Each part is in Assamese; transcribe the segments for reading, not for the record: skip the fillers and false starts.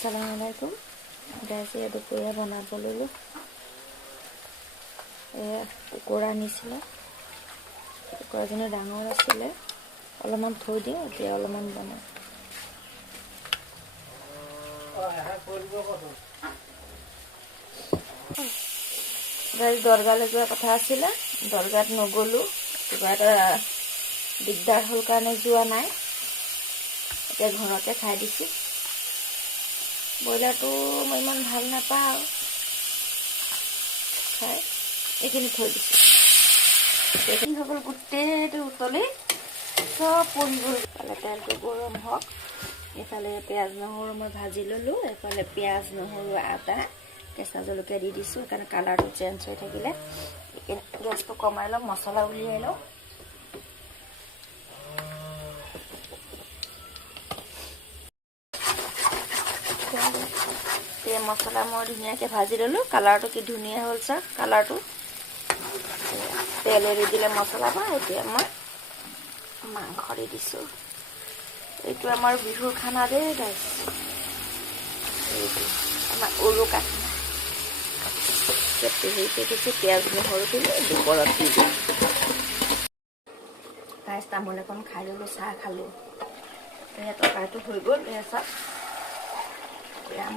আসসালামু আলাইকুম। আজি দুপৰীয়া বনাব ললোঁ। কুকুৰা আনিছিলে, কুকুৰাজনী ডাঙৰ আছিলে, অলপমান থৈ দিওঁ, এতিয়া অলপমান বনাওঁ। দৰগালৈ যোৱা কথা আছিলে, দৰগাত নগ'লোঁ, কিবা এটা দিগদাৰ হ'ল কাৰণে যোৱা নাই। এতিয়া ঘৰতে খাই দিছোঁ। ব্ৰইলাৰটো মই ইমান ভাল নাপাওঁ খাই, এইখিনি থৈ দিছোঁ। এইখিনি হৈ গ'ল, গোটেইটো উতলি চব পৰি গ'ল। এইফালে তেলটো গৰম হওক, এইফালে পিঁয়াজ নহৰু মই ভাজি ল'লোঁ, এইফালে পিঁয়াজ নহৰু আদা কেঁচা জলকীয়া দি দিছোঁ, সেইকাৰণে কালাৰটো চেঞ্জ হৈ থাকিলে। গেছটো কমাই লওঁ, মছলা উলিয়াই লওঁ। মছলা মই ধুনীয়াকৈ ভাজি ল'লোঁ, কালাৰটো কি ধুনীয়া হ'ল চাওক। কালাৰটো তেল এৰি দিলে মছলা পাওঁ। এতিয়া মই মাংস দি দিছোঁ। এইটো আমাৰ বিহুৰ খানা দেই গাইছ, এইটো আমাৰ উৰুকা খানা। হেৰিকৈ দিছোঁ, পিঁয়াজ নহৰু দিলোঁ, ওপৰত দি দিওঁ। গাইছ তামোল এখন খাই ল'লোঁ, চাহ খালোঁ। এয়া তৰকাৰীটো হৈ গ'ল। এয়া চাওক,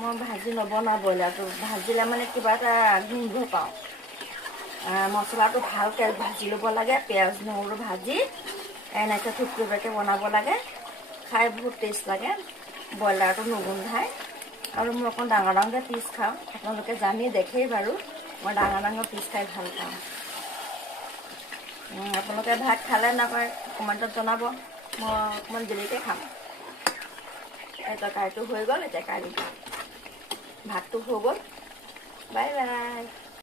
মই ভাজি নবনাওঁ ব্ৰইলাৰটো, ভাজিলে মানে কিবা এটা গোন্ধ পাওঁ। মছলাটো ভালকৈ ভাজি ল'ব লাগে, পিঁয়াজ নহৰু ভাজি এনেকৈ থুপথুপীয়াকৈ বনাব লাগে, খাই বহুত টেষ্ট লাগে। ব্ৰইলাৰটো নুগোন্ধায়। আৰু মই অকণ ডাঙৰ ডাঙৰকৈ পিচ খাওঁ, আপোনালোকে জানি দেখেই বাৰু, মই ডাঙৰ ডাঙৰ পিচ খাই ভাল পাওঁ। আপোনালোকে ভাত খালে নাপায় কমেণ্টত জনাব, মই অকণমান দেৰিকৈ খাম। তৰকাৰীটো হৈ গ'ল, এতিয়া কাঢ়ি ভাতটো হৈ গ'ল। Bye bye.